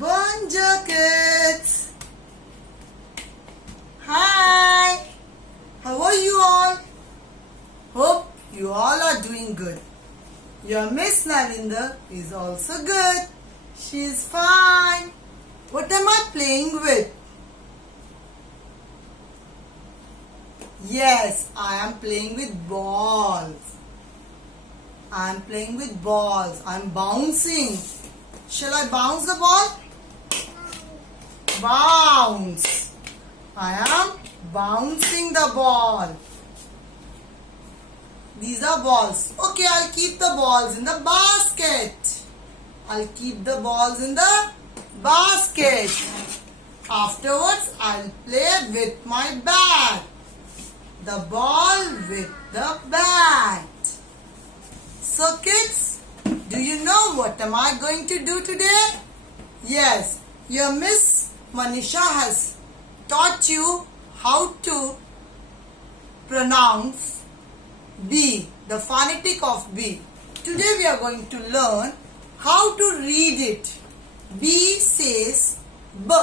Bonjour kids! Hi! How are you all? Hope you all are doing good. Your Miss Narinda is also good. She is fine. What am I playing with? Yes, I am playing with balls. I am playing with balls. I am bouncing. Shall I bounce the ball? Bounce. I am bouncing the ball. These are balls. Okay, I'll keep the balls in the basket. I'll keep the balls in the basket. Afterwards, I'll play with my bat. The ball with the bat. So kids, do you know what am I going to do today? Yes, your Miss Manisha has taught you how to pronounce B, the phonetic of B. Today we are going to learn how to read it. B says B.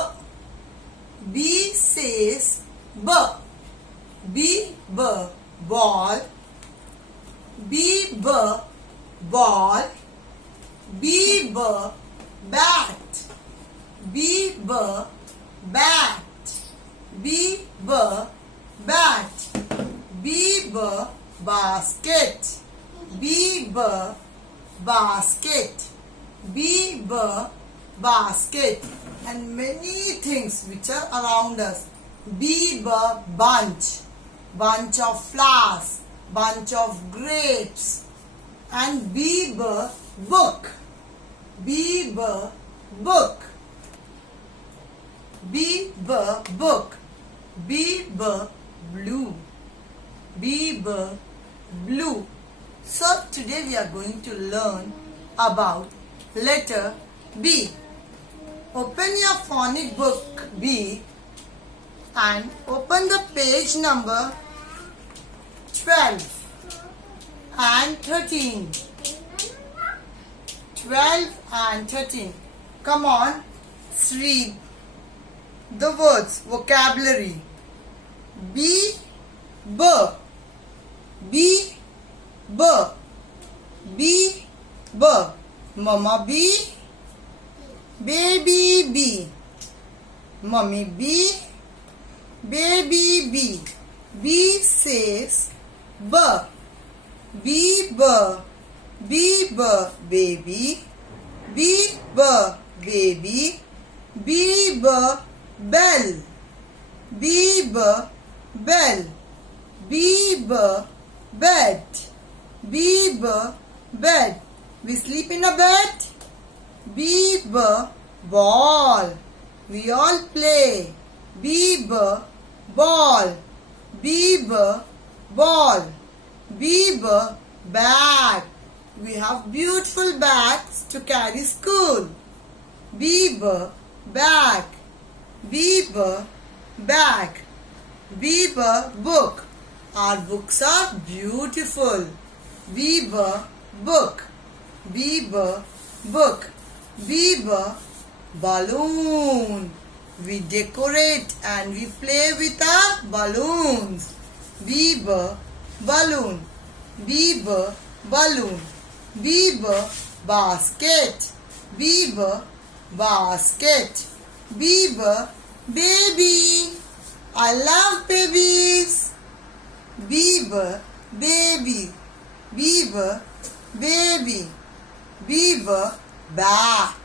B says B. B, ball. B, ball. B, bat. B, bat. B, bat. B, basket. B, basket. B, basket. And many things which are around us. B, bunch. Bunch of flowers. Bunch of grapes. And B, book. B, book. B, book. B, blue. B, blue. So today we are going to learn about letter B. Open your phonic book B and open the page number 12 and 13. 12 and 13. Come on, let's read the words, vocabulary. B, B, B, Mama B, baby B, Mommy B, baby B. B says B. B, B, baby. B, baby. B, bell. B, bell. B, bed. B, bed. We sleep in a bed. B, ball. We all play. B, ball. B, ball. B, bag. We have beautiful bags to carry school. B, bag. B, bag. B, book. Our books are beautiful. B, book. B, book. B, balloon. We decorate and we play with our balloons. B, balloon. B, balloon. B, basket. B, basket. B, baby. I love babies. B, baby. B, baby. B, bat.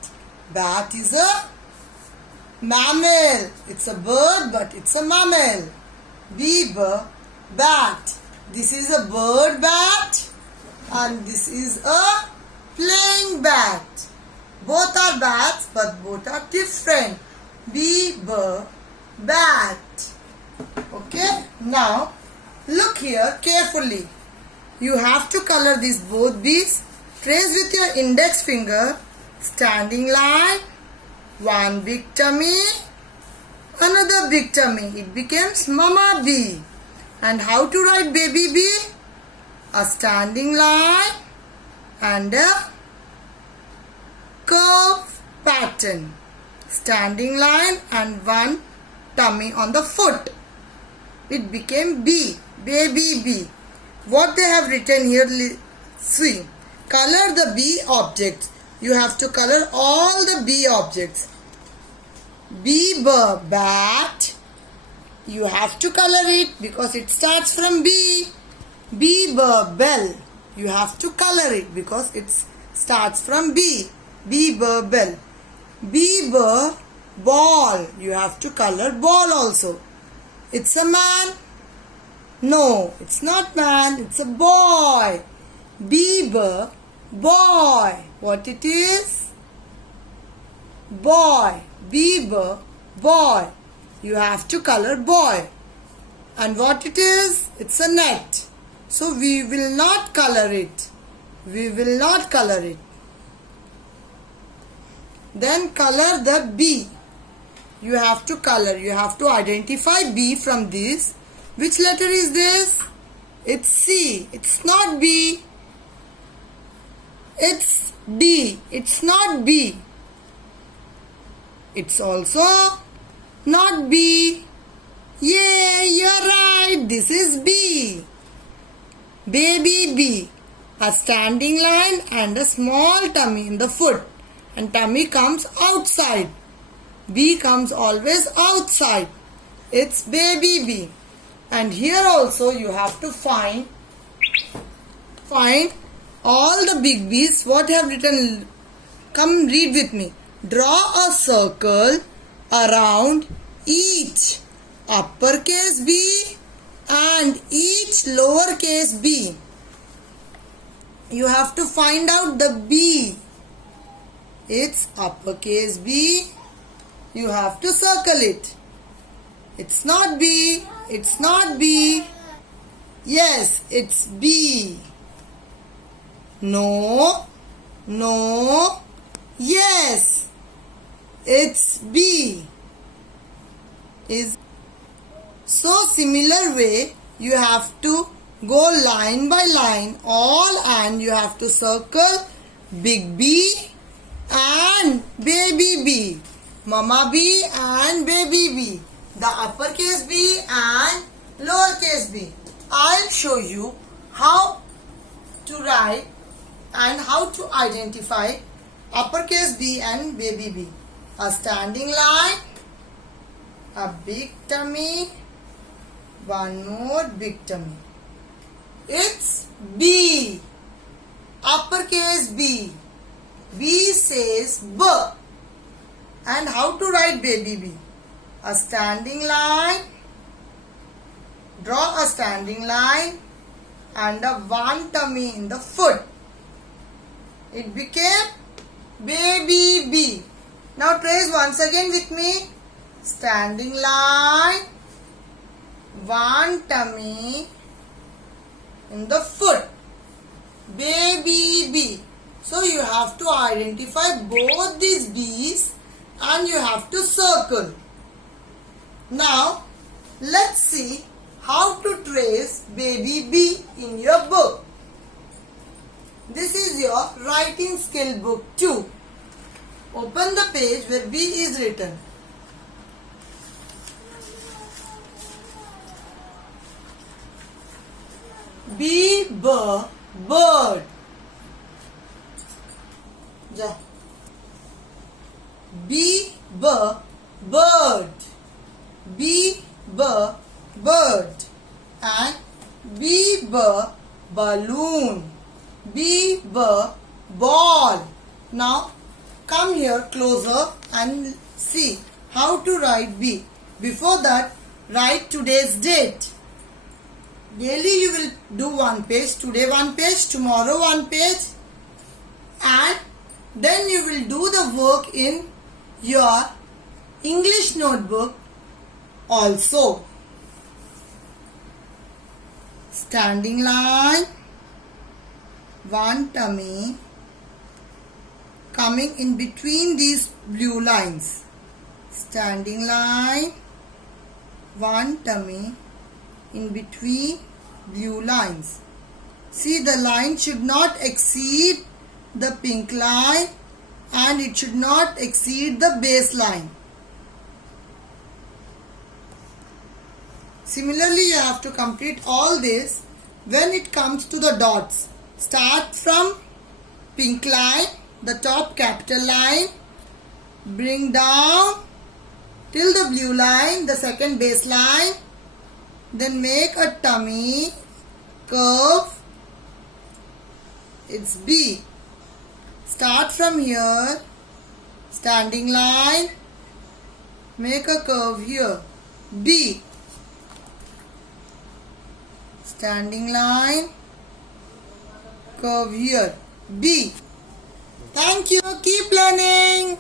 Bat is a mammal. It's a bird, but it's a mammal. B, bat. This is a bird bat and this is a playing bat. Both are bats, but both are different. B, bat. Okay, now look here carefully. You have to color these both B's. Trace with your index finger, standing line, one big tummy, another big tummy. It becomes Mama B. And how to write baby B? A standing line and a curve pattern. standing line and one tummy on the foot. It became B, baby B. What they have written here, see. Color the B objects. You have to color all the B objects. B, bat. You have to color it because it starts from B. B, bell. You have to color it because it starts from B. B, bell. B, ball. You have to color ball also. It's a man. No, it's not man. It's a boy. B, boy. What it is? Boy. B, boy. You have to color boy. And what it is? It's a net. So we will not color it. We will not color it. Then color the B. You have to color. You have to identify B from this. Which letter is this? It's C. It's not B. It's D. It's not B. It's also not B. Yeah, you're right. This is B. Baby B. A standing line and a small tummy in the foot. And tummy comes outside. B comes always outside. It's baby B. And here also you have to find all the big B's. What I have written? Come read with me. Draw a circle around each uppercase B and each lowercase b. You have to find out the B. It's uppercase B. You have to circle it. It's not B. It's not B. Yes, it's B. No. No. Yes, it's B. Is so similar way you have to go line by line all, and you have to circle big B and baby B, mama B and baby B, the uppercase B and lowercase b. I'll show you how to write and how to identify uppercase B and baby B. A standing line, a big tummy, one more big tummy. It's B, uppercase B. B says B. And how to write baby B? A standing line, draw a standing line and a one tummy in the foot. It became baby B. Now trace once again with me. Standing line, one tummy in the foot, baby B. So you have to identify both these B's and you have to circle. Now let's see how to trace baby B in your book. This is your writing skill book 2. Open the page where B is written. B, bird. Ja. B, bird. B, bird. And B, balloon. B, ball. Now come here closer and see how to write B. Before that, write today's date. Daily you will do one page. Today one page, tomorrow one page, and then you will do the work in your English notebook also. Standing line, one tummy coming in between these blue lines. Standing line, one tummy in between blue lines. See, the line should not exceed the pink line and it should not exceed the baseline. Similarly, you have to complete all this when it comes to the dots. Start from pink line, the top capital line, bring down till the blue line, the second baseline, then make a tummy curve. It's B. Start from here, standing line, make a curve here, B. Standing line, curve here, B. Thank you. Keep learning.